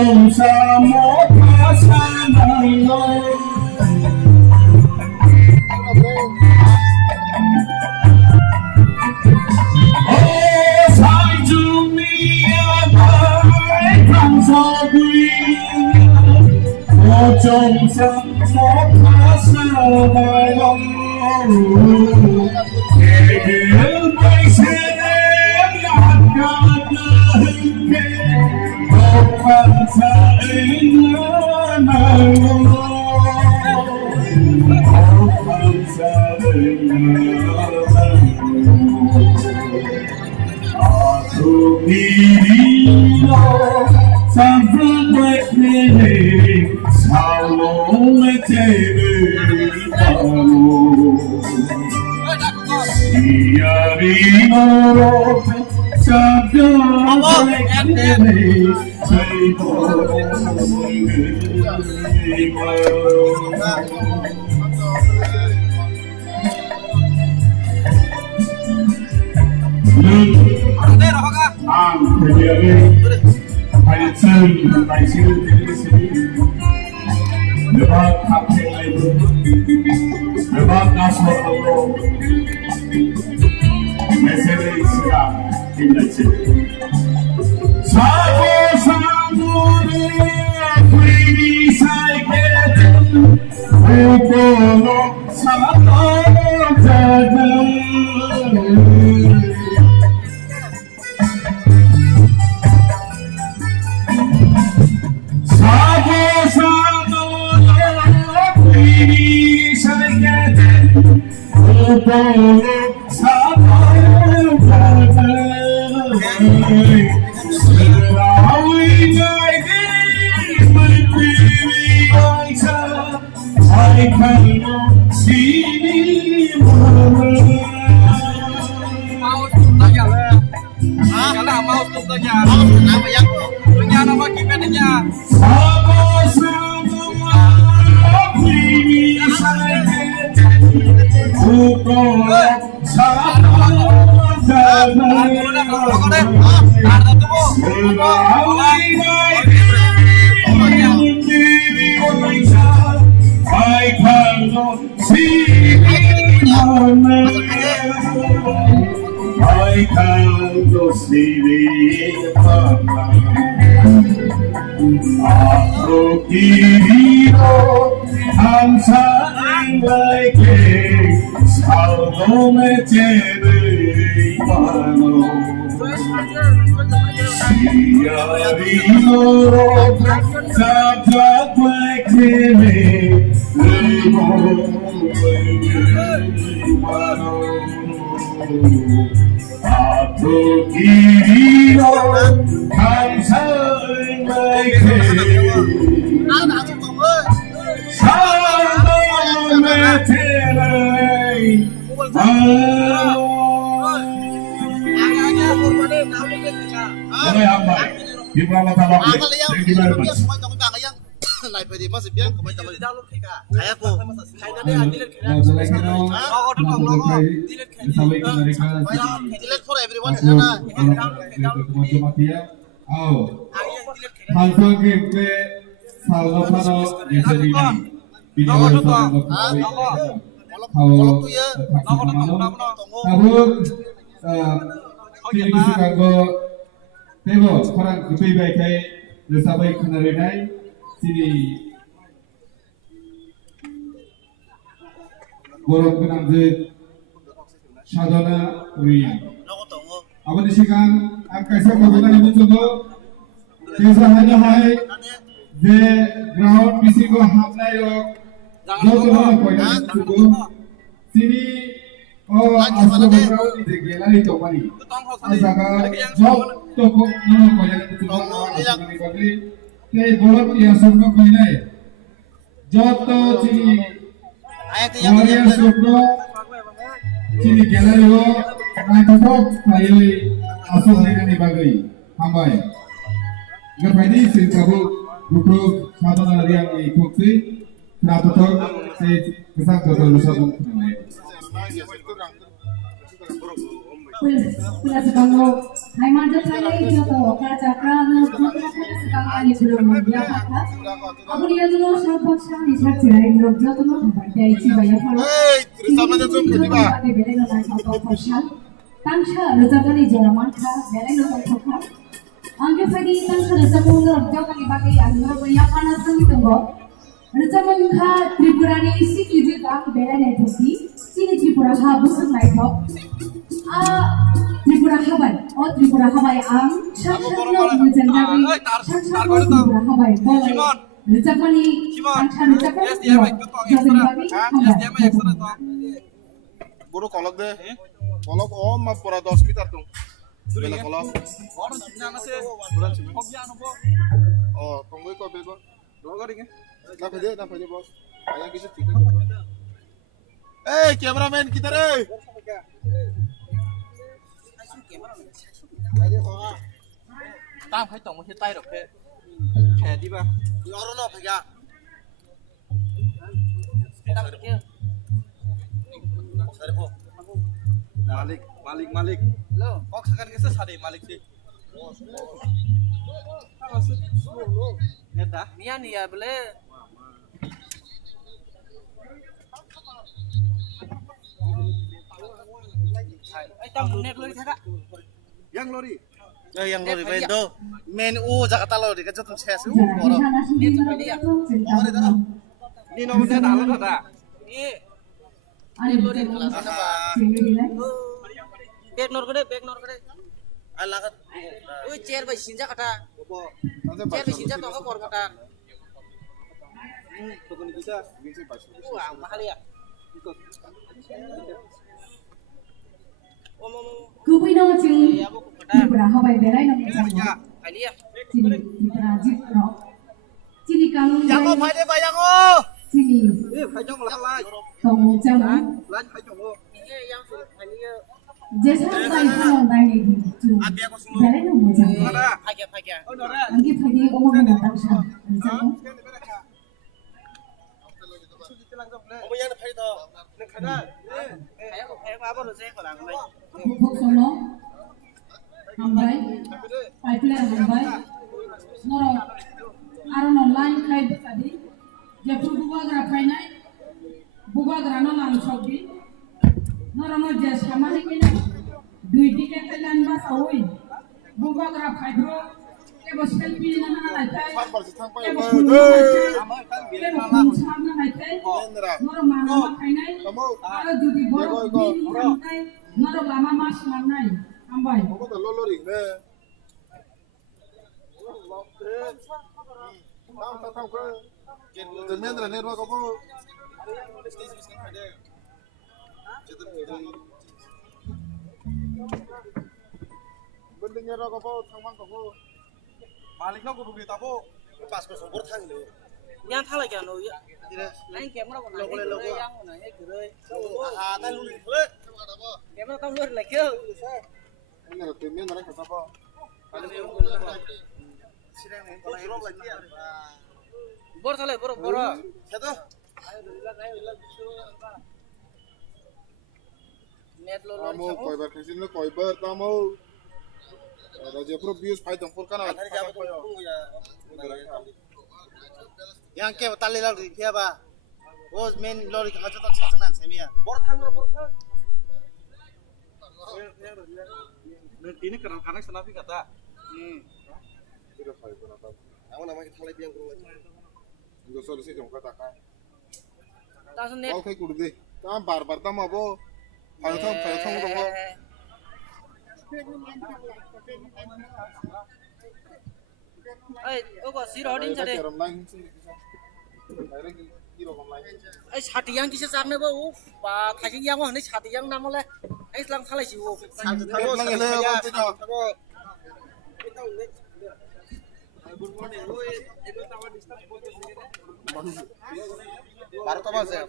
trong sa một hoa xa nắng nôi sai chung mi ai thăng gió quy trong sa một hoa xa bài lòng mây xe em nhạt nhạt hình kề một phần xa in nở một phần xa in nở thu đi đâu sang phương quê này sao lỗ mê chê Iarino sabda ekne saito ang kejadian hari Senin hari Senin lepas kapten itu lepas nasib itu mesele sudah dinasti sabo sabo ni kini saya ukono sabo jaga sabo sabo kini saya ukono sabo I cannot see Mouse tụt ra nhà cái nào mouse tụt ra nhà Apa yang? nhà nó có kịp bên nhà I cannot see I cannot see Aku kiriyo ang saing like saldo me chere mano Iarino sabda kwekene Aku kiriyo ang saing like saldo me chere Ano yang baik? Di bawah tabak Akal yang Thank you very much. semua kamu tak yang lain pedi masih biang kamu tak boleh download kayak aku delete for everyone kalau tuh ya Tebo, orang kepi baik kai resabai kenarinai sini borok penamjid sadana urian. Apa disikan angkasa kabupaten itu coba desa hanya hai de ground bisiko hamnai rok jodoh koina coba sini oh asal ground di gallery to mari. Asaga job toko nono koina itu coba asal bagi te borok ya surno koina joto sini Warrior Supro Cini gallery ho Microsoft saya asal dengan dibagai hambai. Gapadi sirkabu buku sadana yang ikuti naputok saya kesan kebalusan Pues, gracias, Haimanjatani joto kacakrana sekali belum dia kata. Kemudian lo sabak sani saja lo joto lo berbagai cibaya kalau. Sama aja tuh ketiba. Beda lo naik auto pasal. Tangsa lo jatani jalan mangka. Beda lo tangsa. Angke pagi tangsa lo jamu lo jauh kali pakai anggur punya panas seni tunggu. Lo jamu mangka Tripurani isi kiji kang beda netesi. Sini Tripura habus naik kok. Tripura Habai, Tripura Habai ang sasakno menjadi sasakno Tripura Habai boleh Lecapani angsa lecapani jadi bagi Habai Buru kolok deh. Kolok mah pura 10 meter tuh. Bela kolok. Oh, tunggu kok bego. Nah pede bos. Ayah kisah tiga. Cameraman kita deh. Tao phải tổng một cái tay được thế. Thẻ đi vào. Orang no pega. Malik. Lo, kok sekarang kita sadar Malik sih. Neta, Nia nih ya boleh. Tao net lori thaka. yang lori. Yang lori bento. Men Jakarta lori kan jatuh ses. Orang Ini nomornya dalam ada. Nih, ada lori kelas apa? bag nor kade. Alah kan. Ui chair ba sinja kata. Chair ba sinja toh kor kata. Bukan bisa. Wah, mahal ya. Kubino jing Tripura Habai berai no menjadi. Kali ya. Cini Tripura jitro. Cini kamu Yang mau pade bayang oh. cini Phải trong là lai. tong jang. Lai phải trong luôn. Ini yang kali ya. Jasa sai kalau naik ni tu. Berai no menjadi. Pakai. Angki pagi omong datang sah. Jang. Kamu yang pade toh. Kayak apa lu sih kalau nggak? Buk sono. Hambai. Pipeline hambai. Noro. Aron online kai tadi. Jepun bubagra painai. Bubagra no lang chobi. Noro no jes kamari kena. Dui tiket telan bas awui. Bubagra paibro. Ebo selfie nana naikai. Ebo Ebo kumsama naikai. Noro mana painai. Kalau judi borok bini sampai noro lama mas manai. Hambai. Kamu tuh lori ne. Tam ke. Termendra ne ro kamu. Bendingnya ro kamu tangmang kamu. Malik nó cũng bị tao bộ. Pas ke sobor thang ni. Yang thala kya no ya. Anh camera còn này yang còn này cứ đây. Tan luli le. Camera tao luôn lại kêu. Ini ro termendra ke apa? Bor thala bor. Satu. Net lo Kamu koi bar kesin lo koi bar kamu. Raja Pro views fight tempur kan ada. Yang ke tali lagi siapa? Oh main lori kaca tak sasaran semia. Bor thang. Ini karena senapi kata. Aku namanya tali biang kurang. Juga solusi jom kata kan. Tao net. Kau kayak kudu deh. Kam bar tam abo. Payo thong dong. Kok sih rodin jadi. Hati yang kisah sana bu, pak kasih yang wah ini hati yang nama le, selang salah sih bu. Baru tahu saya.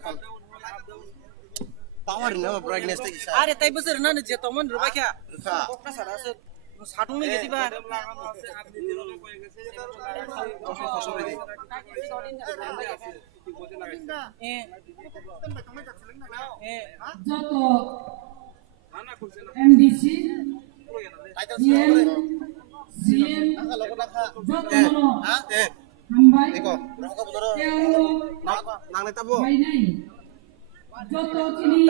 Power ni apa brightness tu kisah. Ada tapi besar nana jatuhan berapa kya? Kok salah sih. Satu nih gitu bah. Joto MDC Bien, bien, jotono, hambai, kero, bainai, joto kini,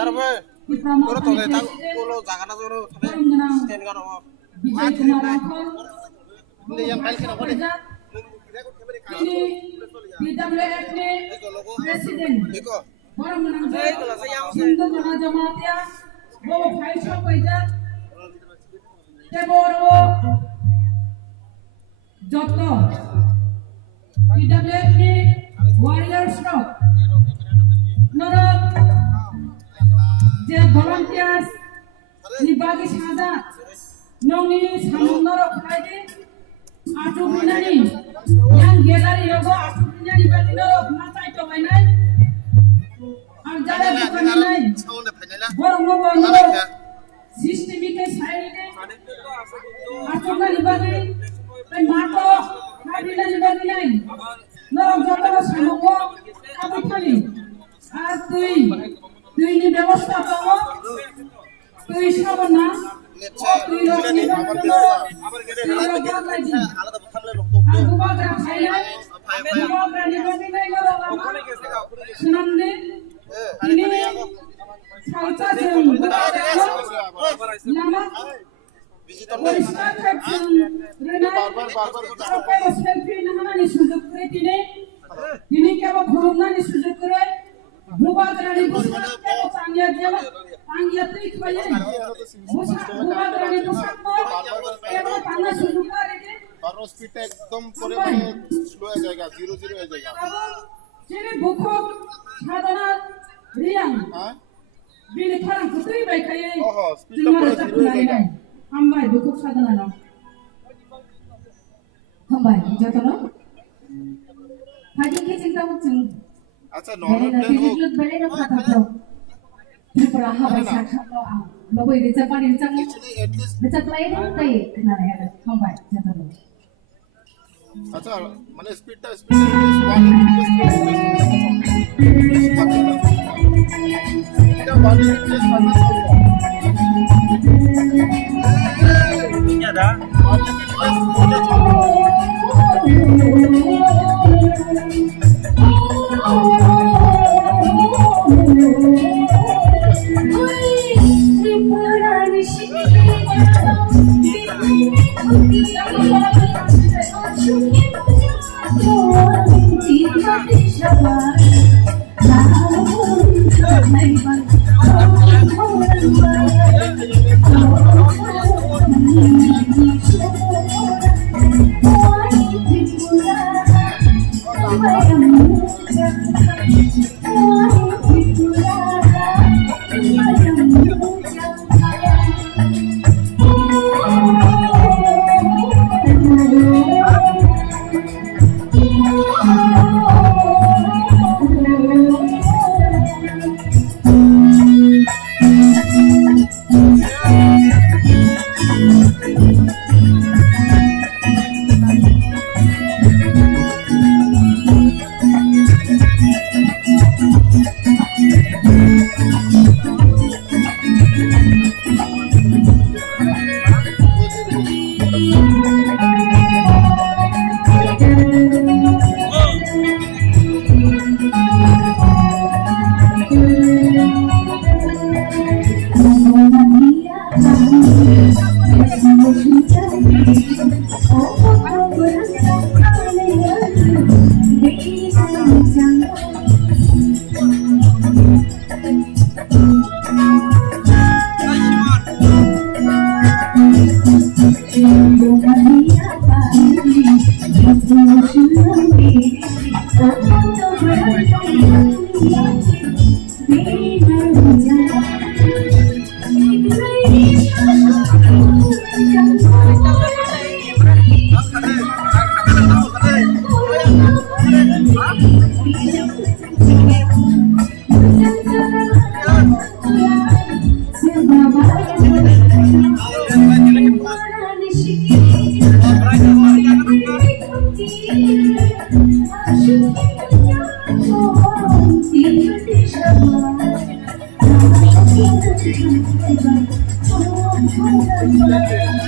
dipramo presiden, orang Bijay Kumar Rakhor, kini DWF presiden, orang menang Hindu Jana Jamatia, bawa Faisal Faizal, Teboro, Joto, DWF Warriors Rock, Norok, je volunteers, ni bagi sahaja, nongni samung Norok kaide, atu binani, yang gallery yoga atu binani bagi Norok matai to mainai, arjala bukan mainai, borong Norok, sistemik side atu binani bagi, mato, kabinani bagi lain, Norok joto samungo, kamu kali, atui ini ব্যবস্থা পাবো তুই সাবনা তুই রকমি বানানো aku bagra saya aku bagra ni bagi nai goro lama sunamne ini salsa jeng nama Ustaz Hapsan Renai selfie nama ni sujud kore ini kaya khurumna ni sujud kore Bubagrani busana kaya tangya jela tangya tu ikhoye Bubagrani busana kaya tangya sujud kore और speed एकदम पूरे में slow हो जाएगा 0-0 हो जाएगा जेने बुखो साधना रियांग हां बिनि थारं कुतुई बायखाये ओहो स्पीड पूरा 0 हो जाएगा हामबाय बुखो साधना न हामबाय जतनो हादिके चिंता मुचुं अच्छा नॉर्मल प्लेन हो बले न खातातो त्रिपुरा हाबाय साखालो आं लबोय रिचा पानि रिचा एटलीस्ट रिचा प्लाय न ताई खोनानाय आरो हामबाय जतनो अच्छा माने speed Thank you.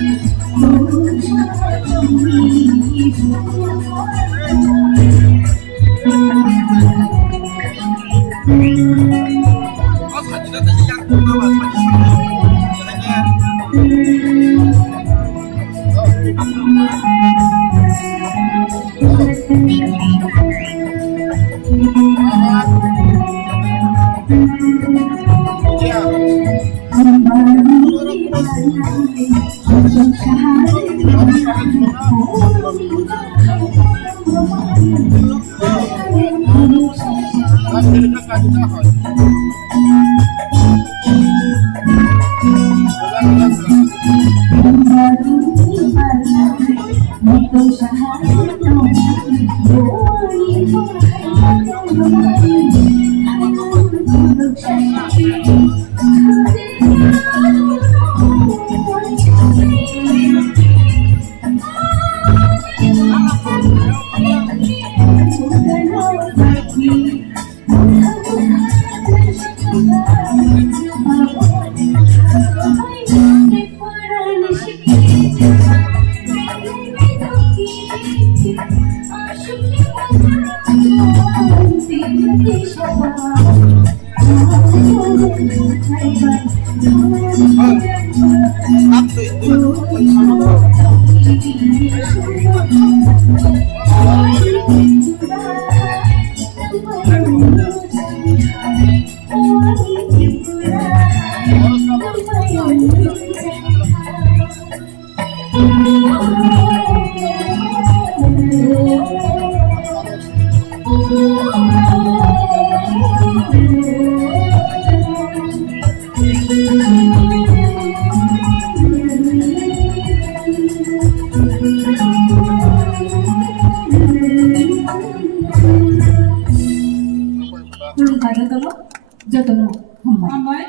Jatuh hambai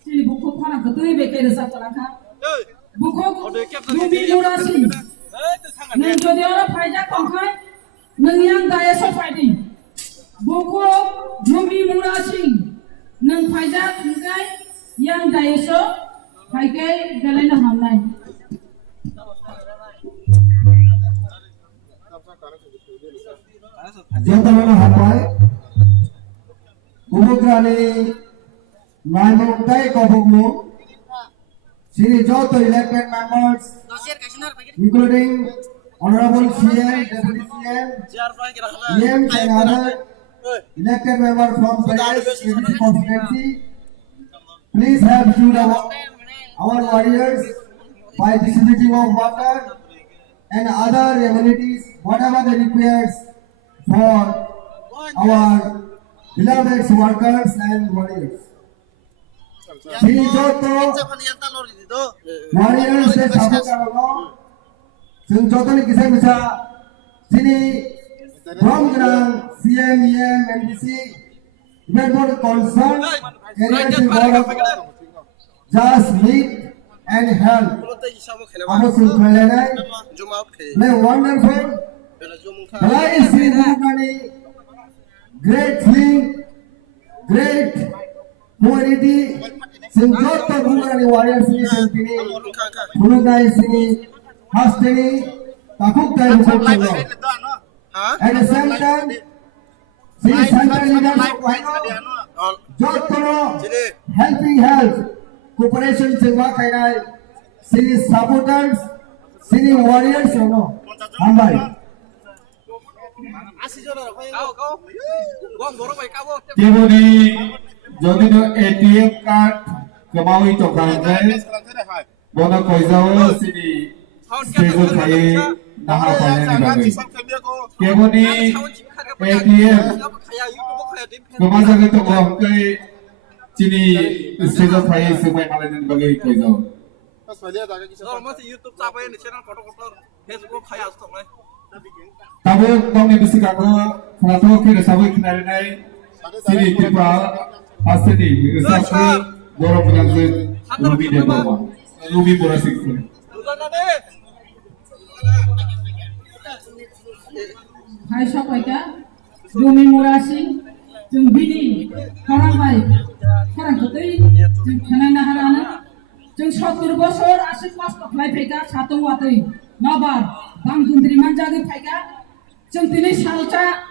sini buku kana ketui beke desa kalaka buku dumi murasi neng jadi orang pajak kongkai neng yang daya sofadi buku dumi murasi neng pajak kongkai yang daya so pakai galena hamnai jatuh hambai Bumukrani Naimuktai Kobukmu Sini Joto elected members including Honorable CM, Deputy CM, EM and other elected members from various constituency. Please help shoot our warriors by distributing of water and other amenities, whatever they require for our beloved workers and warriors. Sini Joto warriors se sabuk karo sing Joto ni kisah bisa sini from grand CM, EM, MDC even more concerned areas involved just meet and help. Amo sungkalanai le wonderful Balai Sri Bumukani great thing, great humanity. Senjata Bumukani warriors ini sentini, Bumukani sini hastini, takuk tayo bukalo. At the same time, sini central leadership wahino, jotono helping health, cooperation singwa kainai, sini supporters, sini warriors ono, hambai. Kibuni jadi no ATM card kemau itu kan bono koizau sini sejo kai naha panen bagi kibuni ATM kemau jaga itu boh kai sini sejo kai semua panen bagi koizau. masih YouTube sampai di channel kotor-kotor Facebook kayak asal Tahu tong ni bisi kago kalau kira sabu kinari nai sini tiba pasti di sabu boro penyanyi Ruby Dewa Ruby Borasik. Hai sahaja Rumi Murasi jeung bini orang baik orang ketui jeung kenana harana jeung 70 bosor asik pas keplai peka satu watui nabar bang gundri manjagi peka jeung tini salca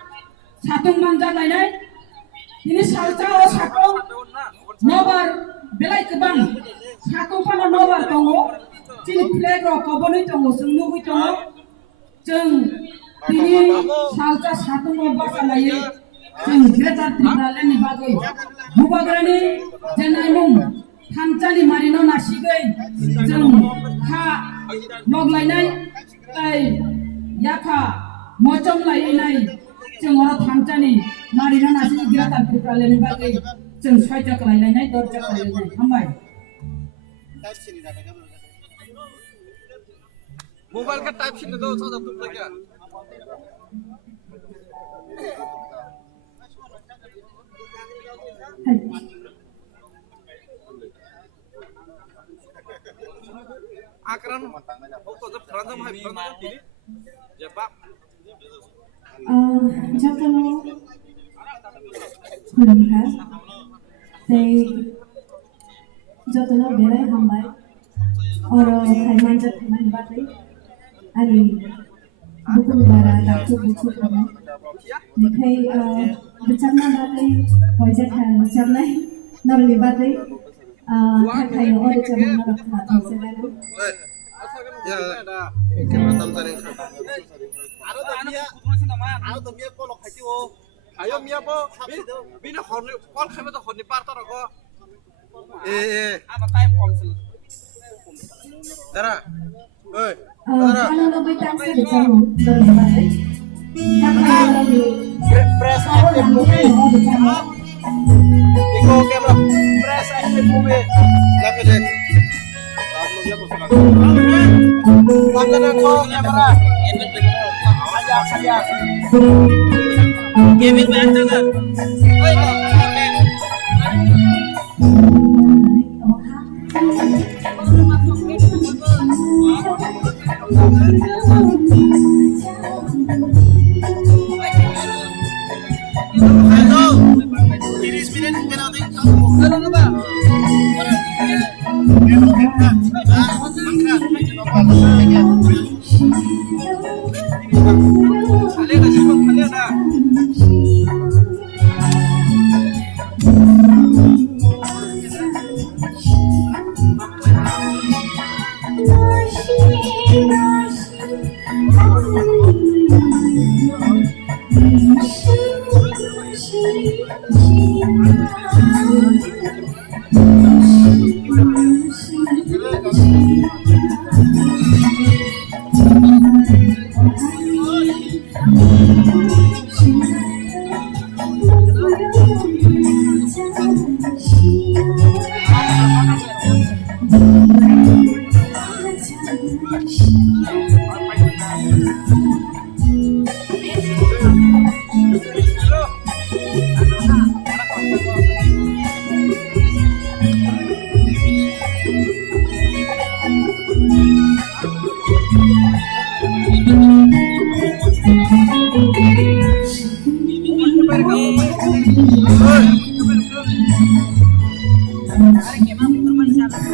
satu manja lainai ini salca o satu nabar belai kebang satu pana nabar tongo Sini flag ro kaboni tongo sungnu bui tongo. Jeng ini salsa satu moba salaye. Jeng greta tribrale ni bagai. Bubagrani jenanum thamchani marino nasigai. Jeng ha moglainai tai yaka mocom lainai. Jeng ora thamchani marino nasi greta tribrale ni bagai. Jeng saita kelainai dorja kelainai. Hambai. Mobile का type छिन दो छ तुम लोग क्या आकरण वो तो जब फ्रांस में है फ्रांस में जब Jatano Kulumha they Jatano Bere Hambai or Kaimanja Kaiman Battery Ali Buku Bara Datu Buku Kama Nikai Bicarna Battery Wajah Bicarna Norli Battery Kakai Ori Jaman Narakha Sedana Ya, kamera tam tadi. Aro to mia ko lo khai o ayo mia po bina khon kon khai ma to khon ni par to ko ama time kom sil dara oi Ano na ba tayo sa Jamu Norli Battery Kakai Norli press active movie iko camera press active movie Lagi deh. Langganan ko camera ajak saya Kevin bantu kan oi Halo ini spirit kenal ding halo apa Kalian dah siap kalian dah.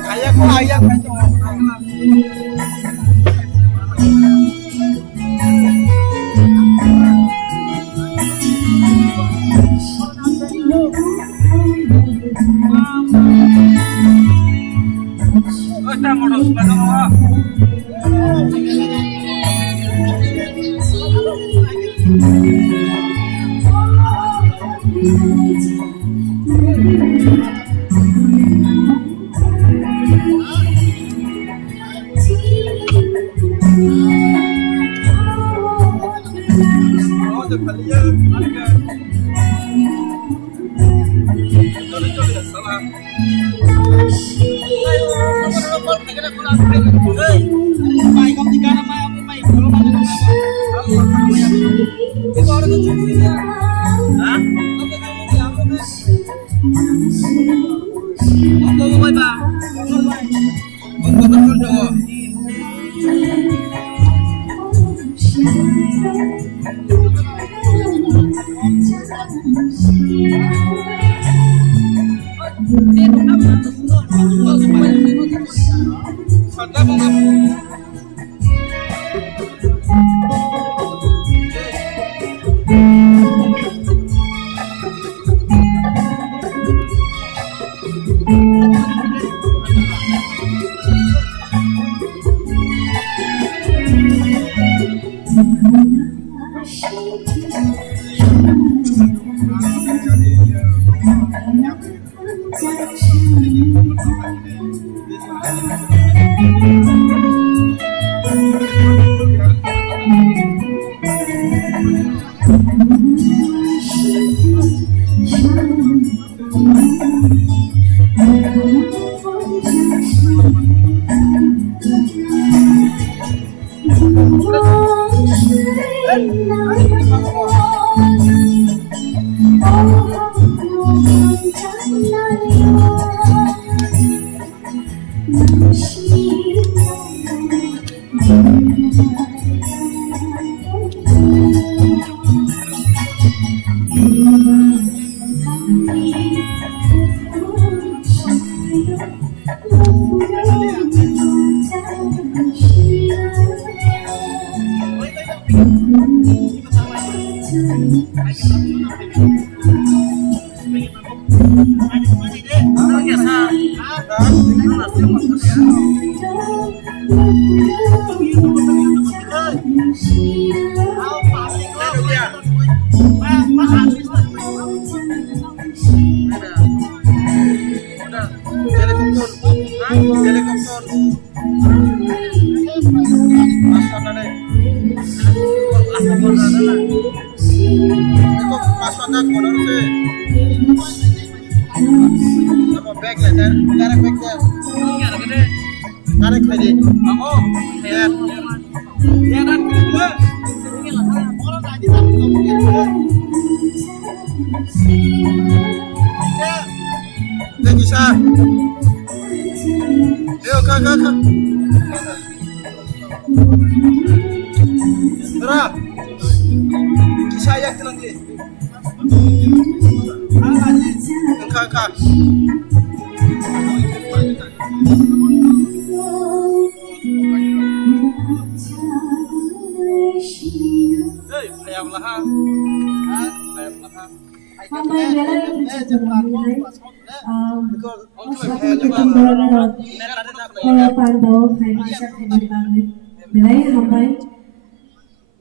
Ayah ko ayah kayo. Esta moros padonga.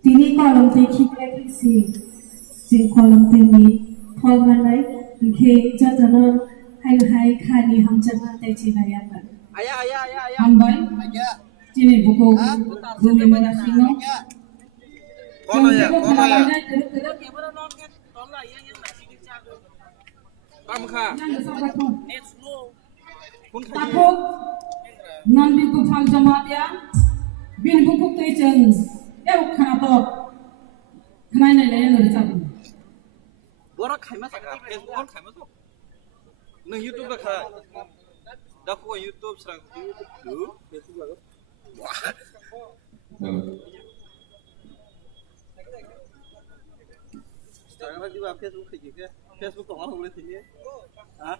Tini kolom te kikre kisi, jing kolom te mi kol manai, dikhe jatana hai khani hamjana te chinayaman. Hambai, Cini buku Rumi Madasino. Kono ya. Pamkha. Takut non buku fal jamatia, bin buku tejen, kanato, kenai nilai nuri cabu. Borak khaima saka, Facebook on khaima sok. Nang YouTube la kha. Dah ko YouTube serang YouTube, Facebook la. Wah. Sekarang lagi buat Facebook kayak gitu. Facebook tong orang boleh tinggi. Hah?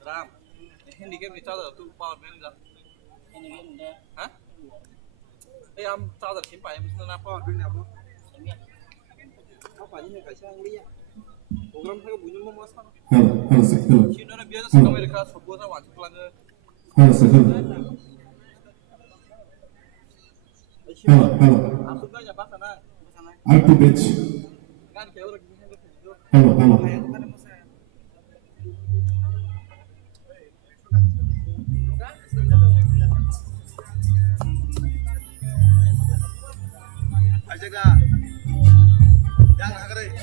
Ram, ini game ni cara tu power bank dah. Ini game dah. Hah? Am cara tim pai mesti nak power bank apa? Apa ni nak kasih angli ya? Program saya bunyi mau masak. Hello, sir. Hello. Cina nak biasa sekarang mereka sebut sama wajib pelanggan. Hello, sir. Hello. Aku kan ya bahasa na. Alto Beach. Kan kau orang gini tu. Hello. Ajaga. Jangan agak deh.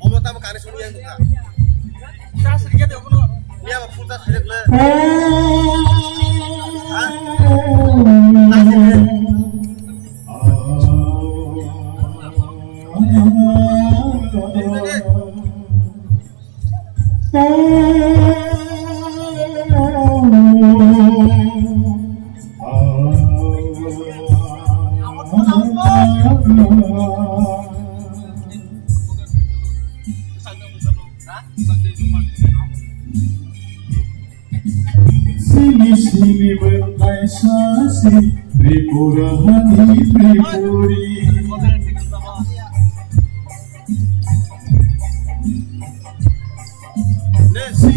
Omong tak berkali suruh yang buka. Saya sedikit ya puno. Dia pun tak sedikit le. Sini mentai sasi Tripura hani Tripuri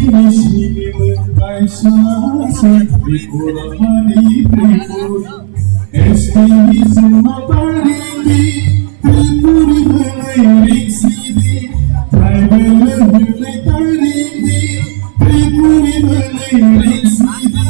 Sini sini mengai sasi Tripurani Tripuri Estini semua paringi Tripuri mengai sini Tribal menai taringi Tripuri menai sini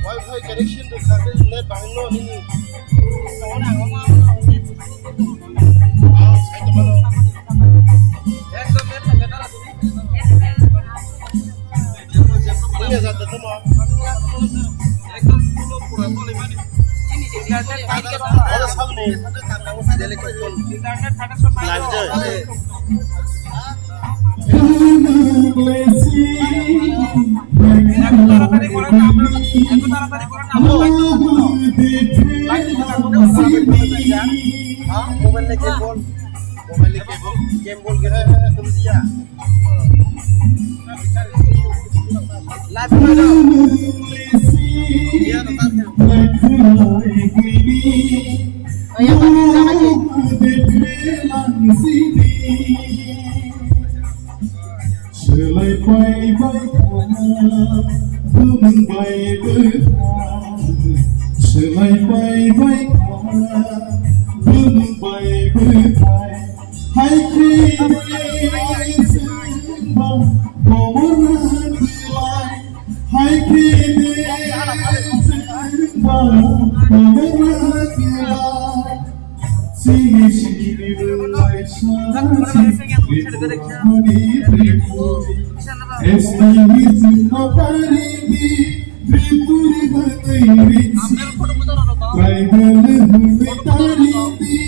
Wi-Fi connection to service net bahino ini. Saya teman. Ini satu semua. Ada satu nih. Lanjut. Selai baik-baik membaik berkah Selai baik-baik membaik berkah Hai kini sembang pewarna belai Hai kini sembang pewarna belai Sini sini belai sasi Tripurani Tripuri Estini semua paringi Tripuri menai sini Tribal menai taringi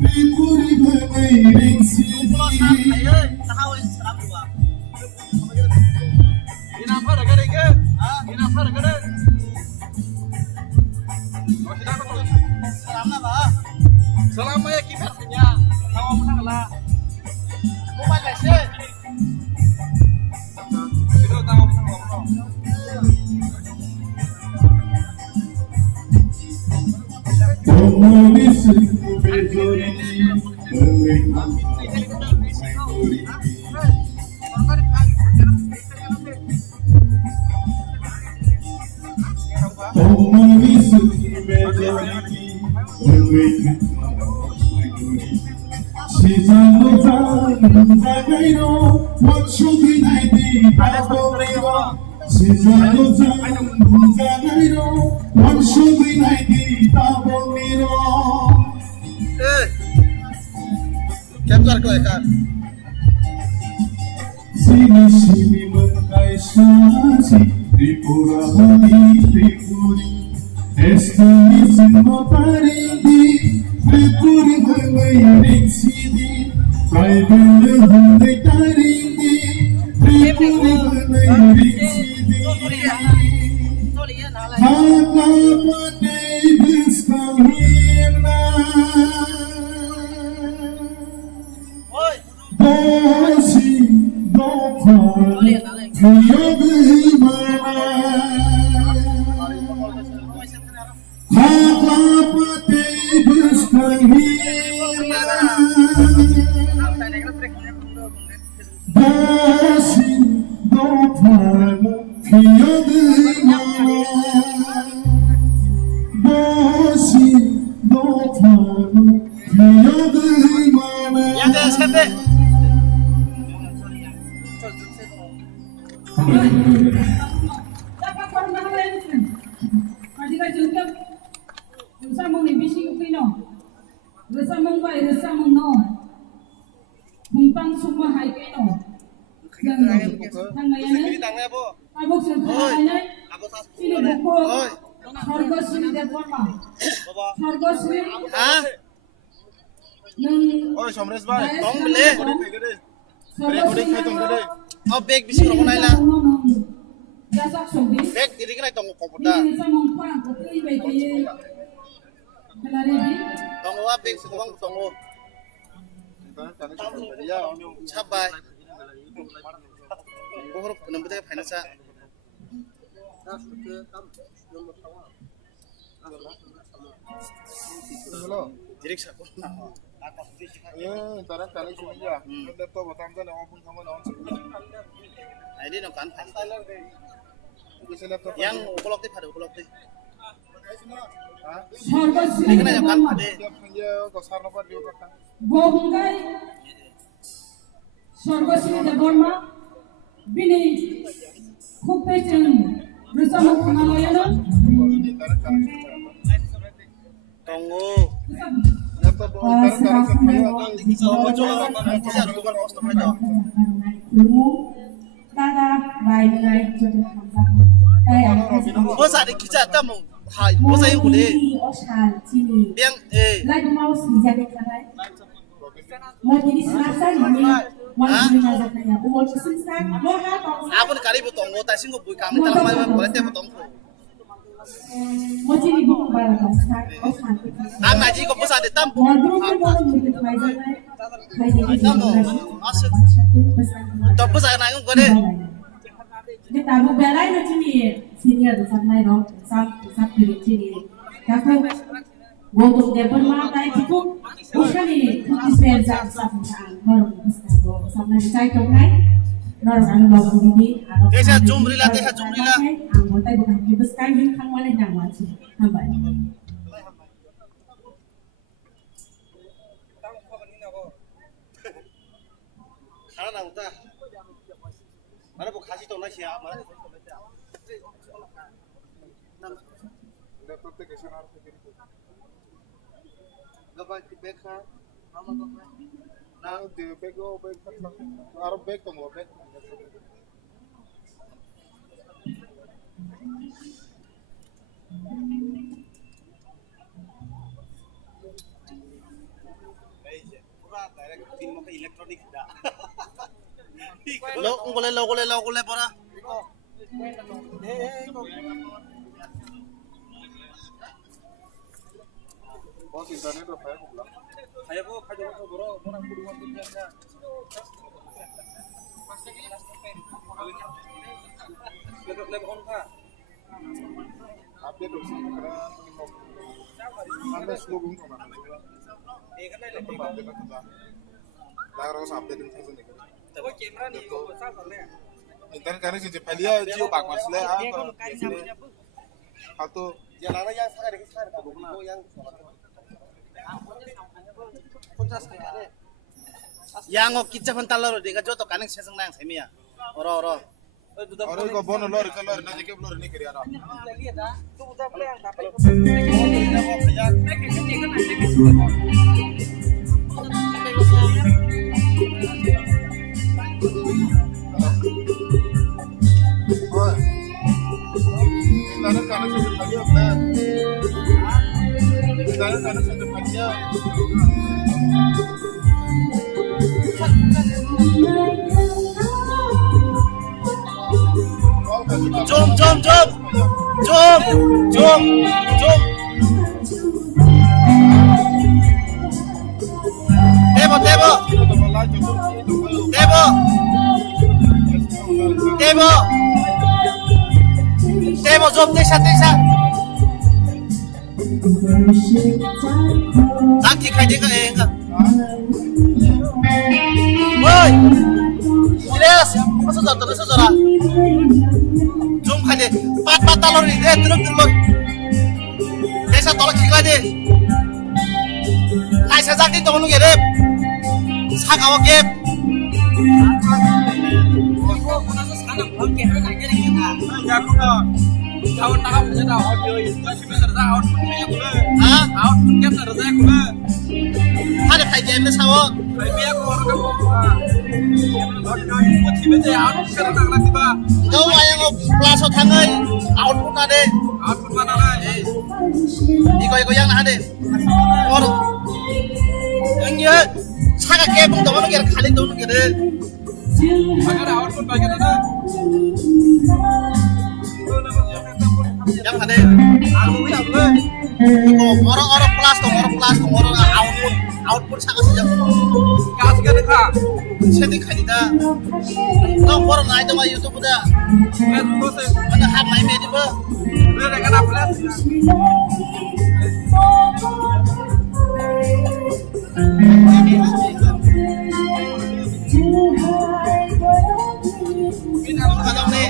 Tripuri menai sini Selama ya kibarnya, sama menang lah. Mobile lesson. Video tahu menang. Komunis bejori Komunis bejori Sejauh jagaino, waktu nanti tak boleh. Sejauh jagaino, waktu nanti tak boleh. Capture ko eka. Sini sini mengai sasi Tripurani Tripuri Estini semua paringi Tripuri menai sini Tribal menai taringi Tripuri menai sini Apa pandai berskawina Bosi dopan Kaya bagaimana Apa pandai berskawina Bosi dopan Kaya bagaimana Bosi dopan Kaya bagaimana Ya guys, kete. Dapat pernah lain. Kadang juga Rasa mong ibisi upino. Rasa mong bay, rasa mong no. Mumpang semua hai keno. Nang ngayon Tangnya po. abok sengkana Ako sa sini buku. Harga sini derpama. Harga sini. Ha? Nang Oi, Somres bhai. Tong beli. Recording khay tong dere. Oh, bag bisi ko na ila. Jasak sobi. Bag diri ka na itong komputa. Ini sa mong parang putri bay kaye. Kalaribi. Tong wa bag sa kubang tong o. Sabay. Buhurop nambutay finance sa. Hello. Direct sa ko. Eh, tarak tarik sini ya. Laptop batam kan orang pun sama orang. Ay di no kan. Bisa laptop. Yang ukolok ti phado ukolok ti. Hah? সর্বশ্রী Ay kana yang kan Debbarma phade. Dia punya kosar nomor dia kan. বহুঙ্গাই সর্বশ্রী Debbarma বিনি খুব পেছেন রুসামা খানালয়ানা Tarak tarik. Tongo. Laptop tarak tarik saya. Bisa rugan osto phado. Tara bai ngai jodoh hamzah. Tai Bosa di kicha tamu. Hai, bosa yung kuli. Oshan Cini. Yang Lagi mau sejak karai. Mau jadi selasa ini. Mau jadi nazarnya. Mau selasa. Mau apa? Apun kali bu tongo ta singo bui kami talang mai boleh te bu tongo. Mau jadi buku barang Oshan. Oshan. Am naji ko bosa di tam. Mau dulu kan mau jadi pelajar. Pelajar. Tamu. Asuk. To bosa na yung kode. Ini tamu belai na Cini. Sini ada sampai dong. Sab diri Cini. Kakak Gogok depan mata itu bukan ini kukis berjam sama baru sama saya tongai baru anu baru ini Desa jumrila desa jumrila. anggota bukan bebas kain yang kan mana jangan sih tambah Kana na uta. Mana bu khasi to na sia, mana. Laptop te kesana harus jadi. Gaba ki beka. Mama gaba. Nah, di bag harus bag tunggu bag. Lo boleh pora. Bos internet udah kayak aku bilang. Ayo ko kajo ko bro, orang buruan tu dia. Lebih on ka. Update terus karena sampai slow banget kan. Eh kan Update kan sudah. Lagar harus update dengan season ini. Tapi kamera ni ko sa le. Internet karena sih pelia jio pak masle ah. Atau Jalan yang sekarang itu yang yang kita pentalor deka joto kaneng seseng nang semia. Oro. orang kau bono lor nanti ke lor ini kiri ada. Internet karena sih pelia plan. Internet karena sih pelia. Jom. Tebo, jom desa. Nanti kaji ka enggak. Woi. Serius, masa saudara. Jom kaji. Pat talor ni, terus. Desa tolak kira deh. Nai sejak di tolong gede. Sak awak gep. Ya ko ka. Kawan takap saja dah audio itu sih bener dah outputnya gula. Outputnya bener dah gula. Ada kaji yang sawo. Biar ko orang kamu. Audio itu sih bener output karena nak tiba. Kau yang pelaso tangai output ada. Output mana lah? Iko yang ada. Orang yang ya 차가 깨봉 넘어는 게 갈린 도는 게 Agak output bagian ada. yang ada Aku ya boleh. orang plastik orang output output saka sejak gas ga ka sedih kali dah nong orang naik tuh YouTube dah to se mana ham main media ber le ga na flash kalau nih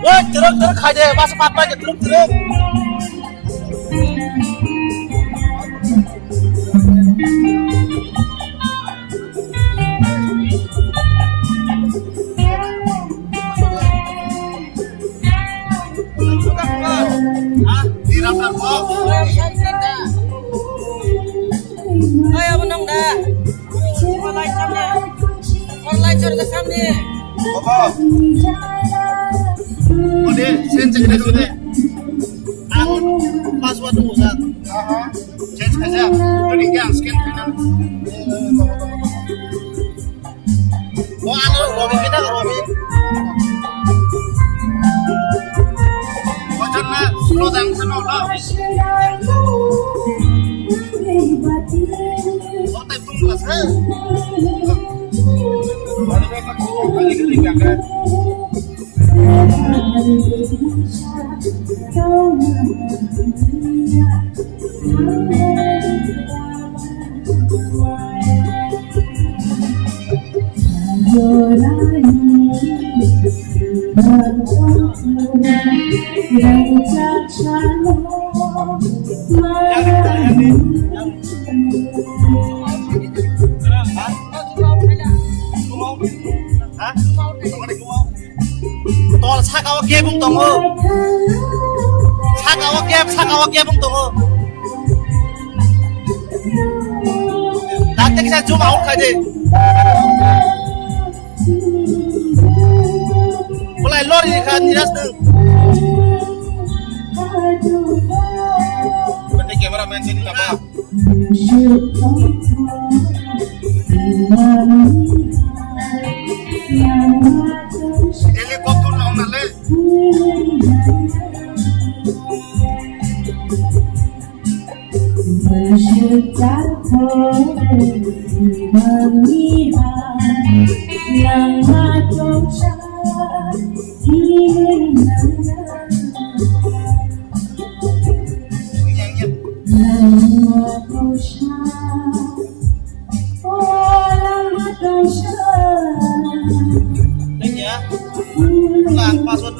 wah teruk aja pas apa aja teruk dirapar kok ayo menang dah online cari ke sana apa oh deh change aja dulu deh aku password dulu Ustaz change aja dari yang scan final mau anu Robi kita ke Robi bocor na slow down sana lah oh type tunggu lah sah kali ketiga kan tol sakawa gebung tongo sakawa gebung tongo nanti kita zoom out aja mulai lori kan dinas deng berarti kameramen sini apa helikopter na onale password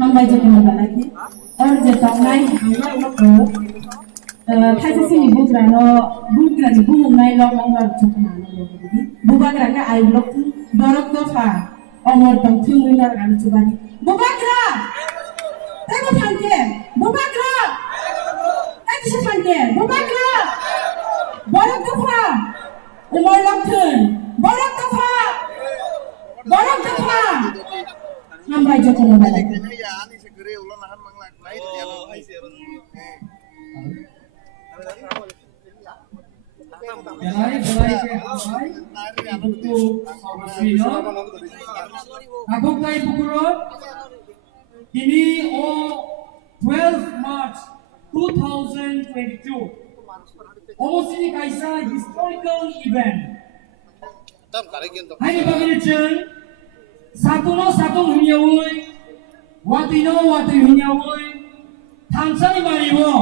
Mang baca kemana lagi? Jepang lain hanya untuk Thai sini bukan di bumung lain lo mang cakap lo bukan kerana air blok dorok dofa omor tongtung winar kan coba ni bukan kerana tengok pantai bukan kerana tadi saya pantai bukan kerana dorok dofa umur lokten borok dofa mang baca kemana lagi? ya ani segera ulah nahan manglak naik dia Aku kay Pukurot, ini 12 March 2022. Almost ini kaisa historical event. tam karikin to Hai paginichen, satu hunyawoy, watino hunyawoy, tansani mariwo,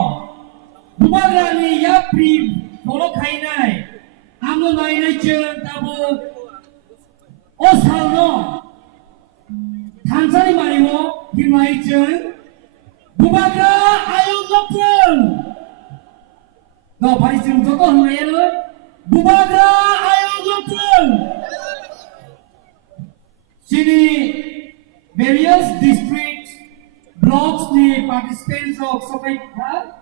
bumagrani yapri tolok kainai, amno mainai chen tabu, osalno, tansani mariwo, himai chen, bumagra ayun lokten. No, paris chen joto hunayelo, bumagra ayun lokten. Sini various districts, blocks ni participants of Sokai Khar,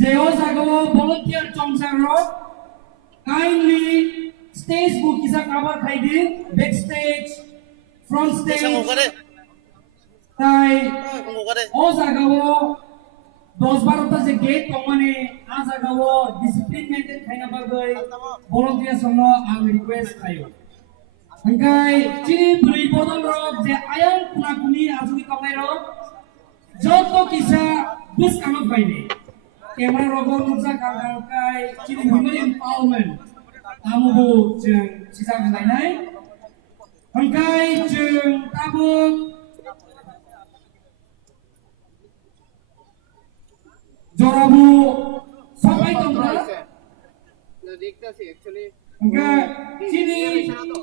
Jeo Sagawa volunteer Chomsaro, kindly stage book isa cover khaidi backstage front stage Sang ko de. তাই Kung ko de. ও জায়গাও 10-12টা যে gate মানে আ জায়গাও discipline maintain খাইনা বাগৈ volunteer সঙ্গ আং request খাইও হংকাই চিনি ব্রই বদল রক যে আয়ন কুনাকুনি আজুনি কমাই রক যত কিসা বুস কামত বাইনে ক্যামেরা রগো নুজা কালকাই চিনি হিউম্যান এমপাওয়ারমেন্ট আমুবো जों চিজা গাইনাই হংকাই जों তাবো জরাবু সবাই তোমরা দেখতেছি অ্যাকচুয়ালি চিনি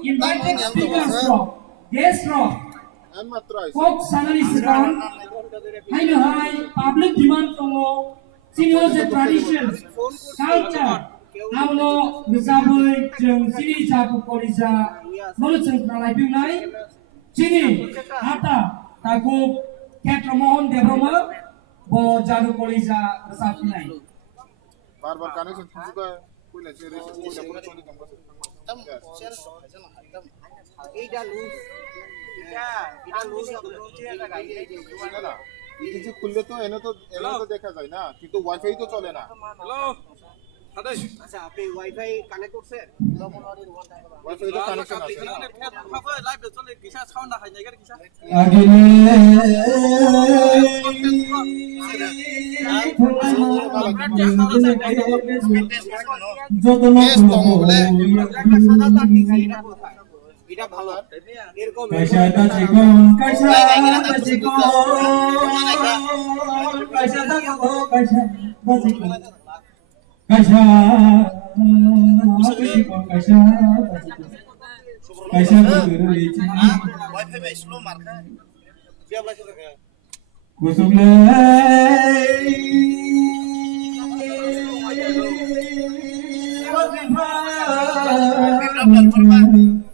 ইনভাইটেড স্পিকার্স রক গেস্ট রক আমি মাত্র আইছি folk sanani sekarang haino hai public demand tongo sini je tradition culture aulo misabui jeng sini jabu polisa mulu jeng nalai bingnai sini ata tagu ketromohon debroma bo jadu polisa besapinai বারবার connection শুনছি তো কইলা যে racing কইলা পুরো চলি কাম করছে Tam share ko. Tam. এইটা লুজ এটা লুজ না এই যে খুললে তো এনে তো দেখা যায় না কিন্তু ওয়াইফাই তো চলে না হ্যালো সাদে আচ্ছা আপনি ওয়াইফাই কানেক্ট করছেন ওয়াইফাই তো কানেকশন আছে না খাবে লাইভ চলে কিসা সাউন্ড না খাই জায়গা কিসা আগিলে যতন এটা ভালো এরকম কাইসা তাচিকন কাইসা তাচিকন কাইসা তাচিকন কাইসা তাচিকন কাইসা তাচিকন কাইসা কাইসা বদরুই চিনি Wifi ba slow marka. Siap lah kita. কুসুমলে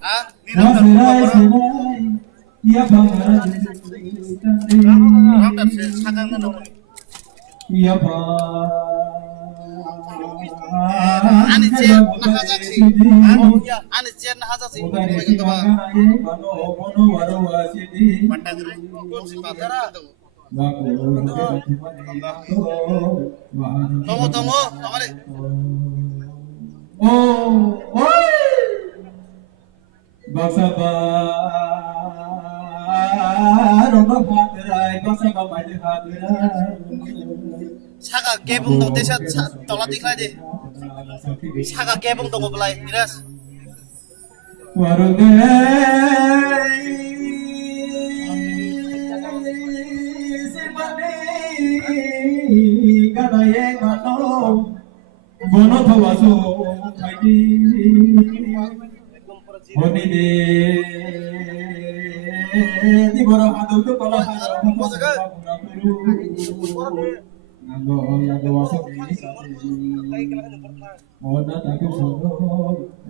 Ah, Rasai senai ia bangara Ramdan sakang na naman. ia Ani che nakajaksi. Ani che nakajaksi. Pandagri. Si patara. Tomo tomo, tomare. Saka kebung dong desa tolak diklat deh. Saka kebung dong belai, miras. Bono thawaso khaidi honi de di boro hadu to kola hadu nango lago waso ni oda taku sono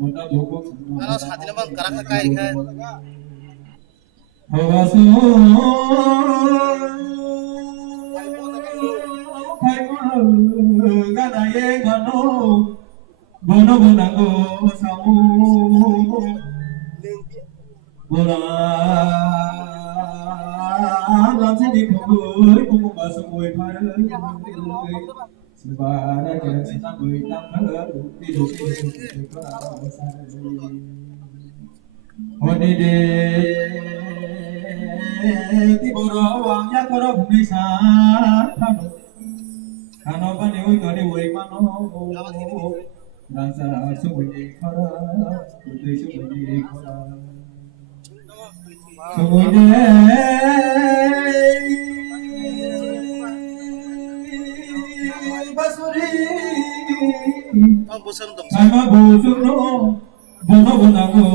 oda dogo Ano sa atin naman karak kakain ka. thawaso ganaye gano bono bonago samu bola lanse di khoi kumu basoi phar sebara ke cinta boi tang di duki ko honi de ti boro wang ya koro bumi sa Kano bani oi kani oi mano Nasa sumuni khara Kutai sumuni khara Sumuni Basuri Ang busan dong. Sama busuk no Bono bonago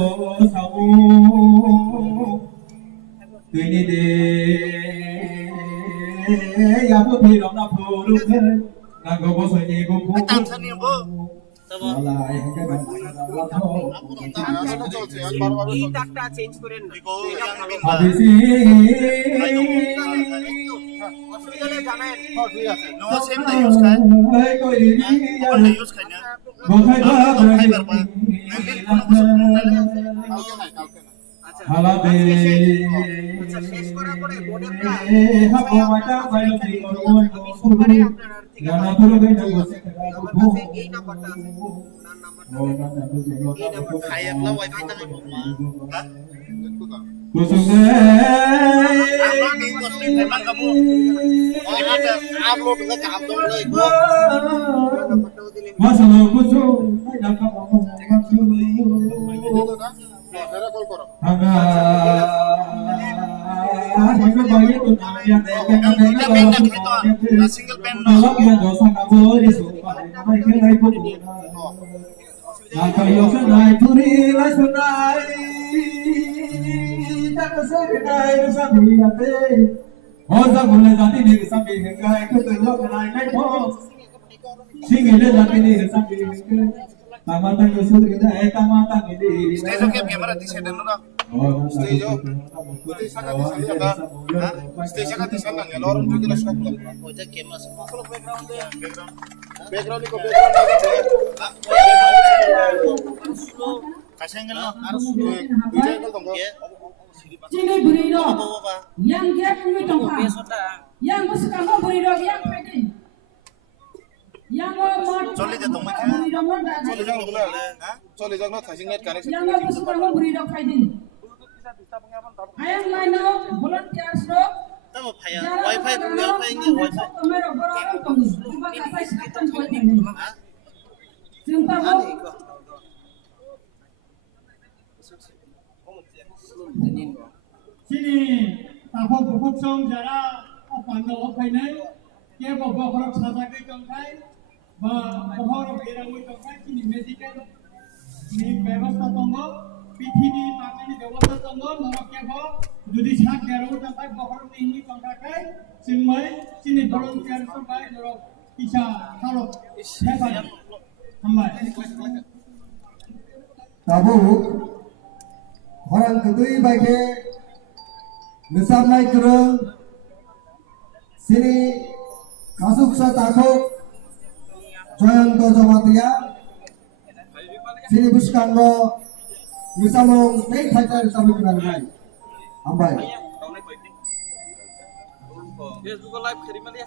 samu Tuini de Ya putih dong na puruk Nago boso ni buku Tansan niyo po. Tama. Malay hanggang connection চলছে আর বারবার এই চলছে তাকটা change করেন Iko yang bin. Habisi অসুবিধা হলে জানেন হ্যাঁ ঠিক আছে No same na use ka. Koi diri Ano use ka niya? Bokai Ay babra barba. Nandito ko na gusto mo na. কালকে নাই আচ্ছা halade hapo mata bayo di koroi guru gana puru benda gose guru Kayak lo wifi tangan rumah. Hah? kusungde Memang kamu ada upload dengan kamu lagi. masalo kusung daka ngomong Saya call koro. aga hingga bayi tu naya deke na Single pen kalau dia dosa kamu di sumpah baik baik buku Nakayo sanai turi la sunai tak serenai sabi ate oza gule jati ni sabi hengai ko telo kanai nai ko singile jati ni sabi hengai tamata yo suri dai tamata ni di Stage oke kamera di sini dulu. Stage oke. Stage sangat di sana. Stage sangat di sana. Ya lorong juga lah stop. Oh jadi kamera semua. Kalau background dia. Background itu background. Kasih nggak lo? Harus Bisa itu tunggu. Sini beri dong. Apa? Yang dia punya tongkat. Yang bos kamu beri dong yang pedin. Yang mau Solid ya tong mereka. beri dong mau dah. Soalnya jangan dulu. Soalnya jangan kasih net kan. Yang bos kamu beri dong pedin. Ayam lain dong, volunteer dong. Tahu payah. Wifi wifi nya wifi. Sini, tahu buku song jara apa anda apa ini? Dia bawa orang sahaja ke tongkai, bawa orang irangui tongkai sini medical, ini ବ୍ୟବସ୍ଥା tonggo, PTV pakani ବ୍ୟବସ୍ଥା tonggo, mereka bawa jadi sak irangui tongkai bawa orang ini tongkai, sini volunteer sampai orang bisa kalau hebat, hambai. tabu orang kedui baike ngesamnai kereng sini kasuk sa takuk joyang to jamatia sini buskan go ngesamong tei thaitar sabu kenal nai ambai Facebook live kirim aja.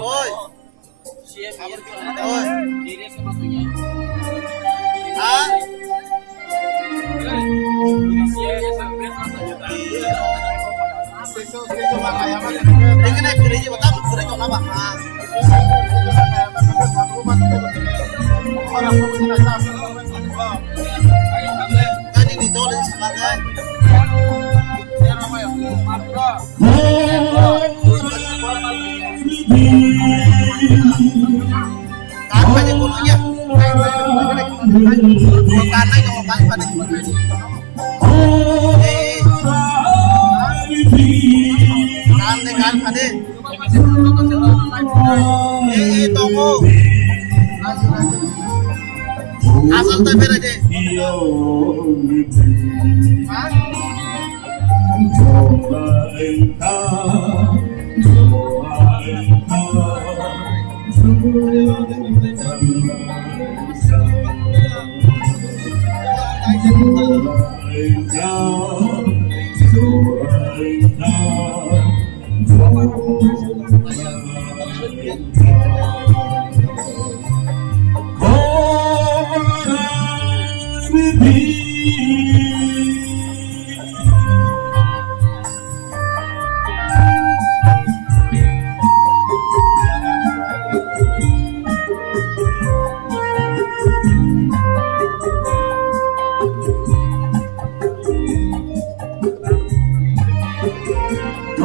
Oi. Siap oi. Diri sama punya. Hah? Dengan naik gereja betul sudah kau nama. Kan ini dole semangat. Kan banyak bulunya. Bukan naik kalau balik pada sebenarnya. Kan ade. Tunggu. Asal tuh beda deh.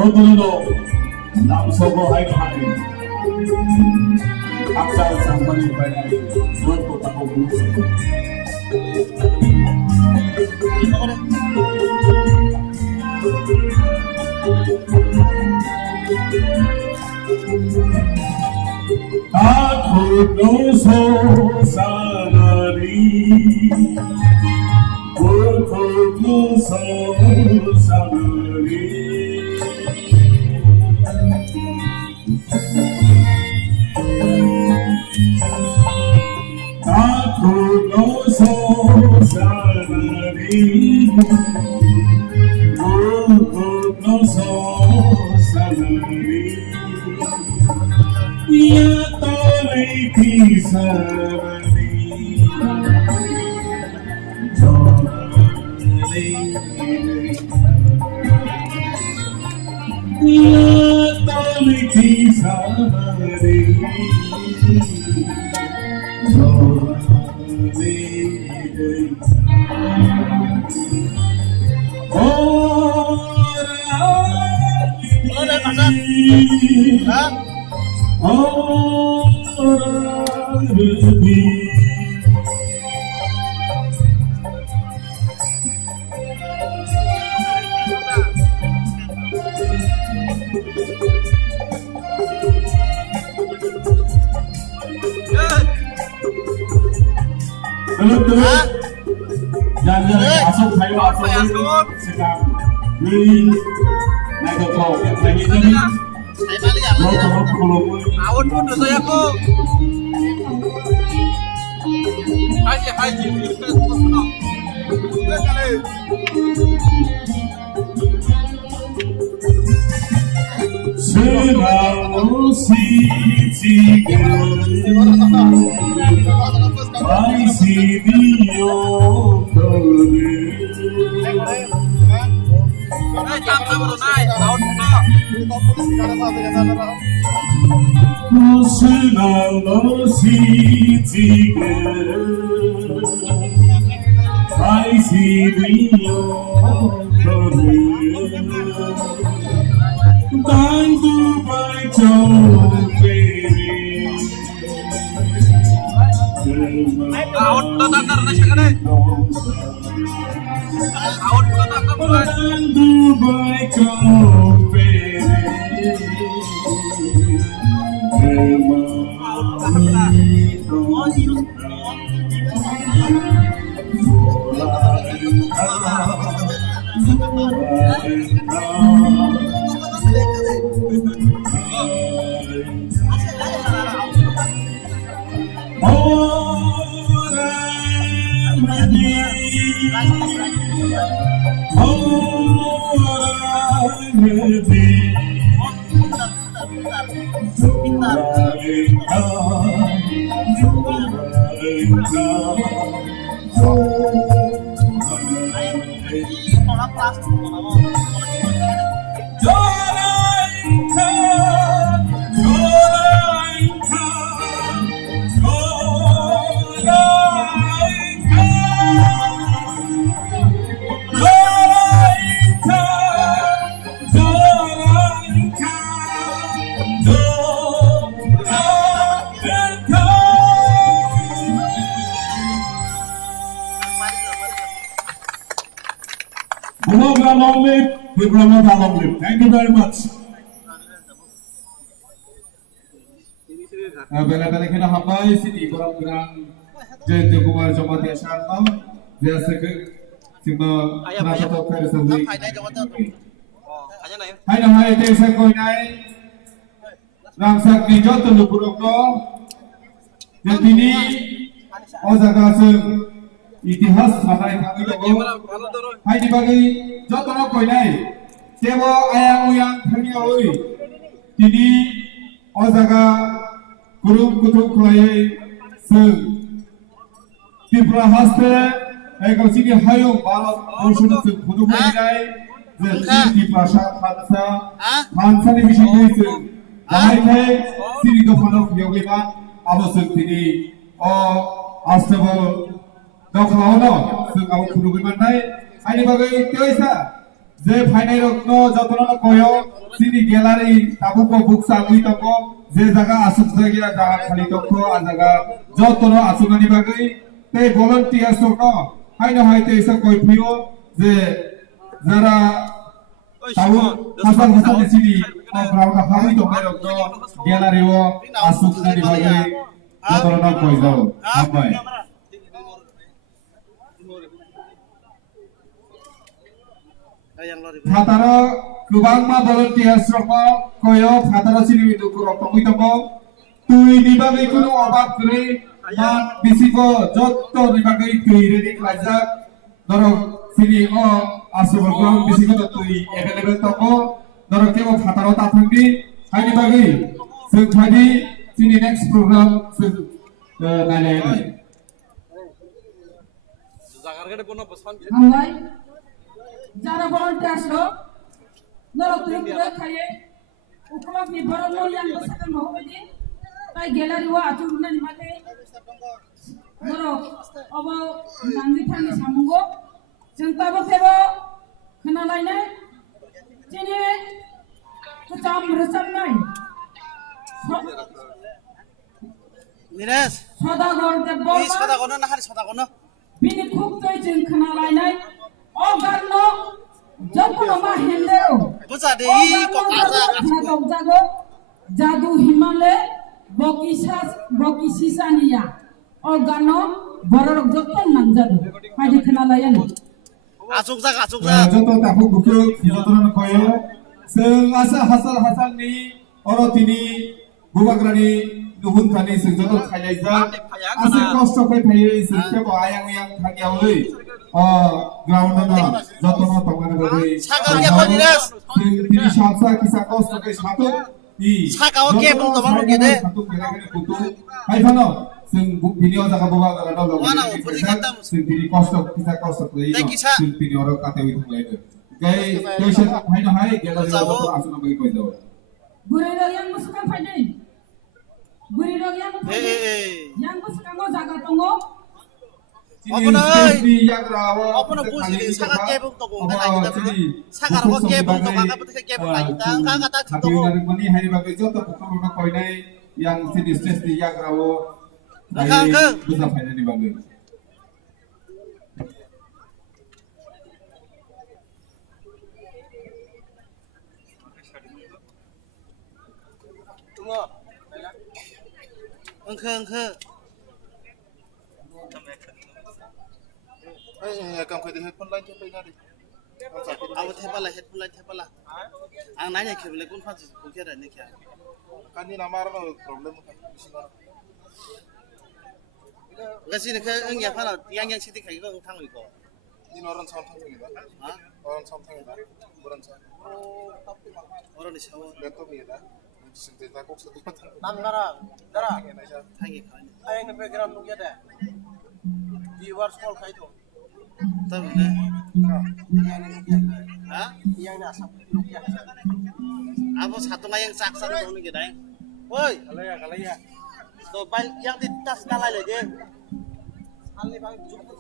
여러분도 남서고 하이하니 각자 상관이 발달이 무엇보다 Takut dosa salari, takut dosa salari. Takut dosa salari, takut dosa salari. Ya toliki sarani, ya toliki sarani, Hah? Terus jangan masuk saya sedang di naik ke bawah lagi ini. Saya balik ya. Awon pun dosa ya kok. Haji. Selalu si tiga, ay si Dio kore. Selalu si tiga, ay si Dio kore. Tanto vai Awon to tantar na siya kane. Awon to tantar mo. Tanto vai long live, we promote long live. Thank you very much. Bela-bela kita hambai sini korang gerang Jaya Kumar Jomati Sharma biasa ke sima nata to kare sabui. Hai na hai desa koi nai rangsak ni jot lu buruk no jadi ozaga sung इतिहास बताई थांगी लोगो हाय दिबागै जतन कोइ नाय सेबो आयां उयां थांगी ओइ तिनि अजागा गुरुम कुथुम खलायै जों त्रिपुरा हास्ते गावसिनि हायो भारत बर्षनि जों फुदुंनाय जों त्रिपुरा हानसानि बिसयखौ जों बाहायथाय सिरि दखानाव फैयोबा आबोसों तिनि आस्ताबो Dok lawan dong, sengkau kudu gimana? Ini bagai itu isa, যে ফাইনাল রত্ন যতন কয় সিনি গ্যালারি তাবুকো বুক সালুই তক যে জায়গা আসুক জায়গা জায়গা খালি তক আর জায়গা যতন আসুনানি বাগৈ তে ভলান্টিয়ার্স তক হাইনো হাইতে এসে কই ফিও যে যারা tahu hasil di sini berapa hari itu mereka gallery wo asuk dari bagai motornya koi jauh apa ya Fataro kubang ma volunteers roko koyo fataro sini itu kurang itu kok tui di bagai kuno obat kiri ma bisiko jotto di bagai tui ready kerja dorong sini asal program bisiko tui available toko dorong kemo fataro tatangdi hari bagai sehari sini next program nanya Hambai, jara volunteers lo, nolak tuh kita kaye, ukulak di barat lo yang bersama mau aja, kayak gallery wa acurunan di mata, nolak, apa nanti tanya samunggo, cinta bersama, kenal lainnya, jadi kecam bersama lain. Miras, Saudagar debol, soda kono nah hari soda kono. bini khub tuh jeng kenal lainnya, oh karena jauh nama Hindero. Busa deh, kok aja. Jago jadu Himalaya bokisisania organo borok joton nang jadu padi kenalayan Asuk zak. joto tahu buku jotoran koyo seasa hasal ni oro tini bubagrani nuhun kani sejoto khayaiza ase kosto kai phai se ko ayang yang thagiaului ground na jotono tongana bagai Sakal ya kok Miras. tini shapsa kisa kosto kai sato di Sakal ke bung tomang gede. satu kira-kira butuh hai fano sing video jaga bawa karena lo Mana, boleh kata, sing tini kosto kisa kosto kai Thank you, sir. sing tini orang kata itu lagi kai station hai na hai gallery Sawo. asuna bagi koi daw Guriro yang musukan padi Guriro yang padi yang musukan go jaga tunggu Apa nay? yang rawo Apa na busi ni sakal ke bung toko na kita beli. Sakal ko ke bung toko ka pati ke bung lagi ta ka kata tapi toko. dari mani hari bagi joto bukan orang koi nai yang sini stress di yang rawo Nakang. bisa final di bagi Tunggu. Engke. Kamu kau di headphone lain coba ingat. Awu thepala headphone lain thepala. Ang nanya kebele kun fansi kun kira ni kya. Kan ini nama orang problem kan. Gasi ni ke eng ya fala yang siti kai ko thang wi ko. Ini orang something ini dah. Ha? Orang something ini dah. Orang something. Oro ni sawo Laptop ini dah. Sinti tak kok satu mata. Nangara, dara, Ini aja. thangi kan. ayang na background nung yada. Viewers call kayo to. Tahu ne. Ha? Yang na asap nung yada. Abo satu ngayang saksan to ni gidai. Woi, Kalaya. to bal yang di tas kalay lagi. Ali bang jumpa.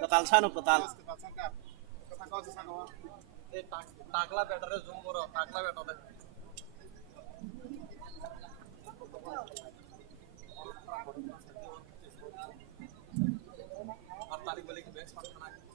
Ketal sanu ketal. Takla better zoom koro. Takla better. और ताली बोले कि best पास खाना है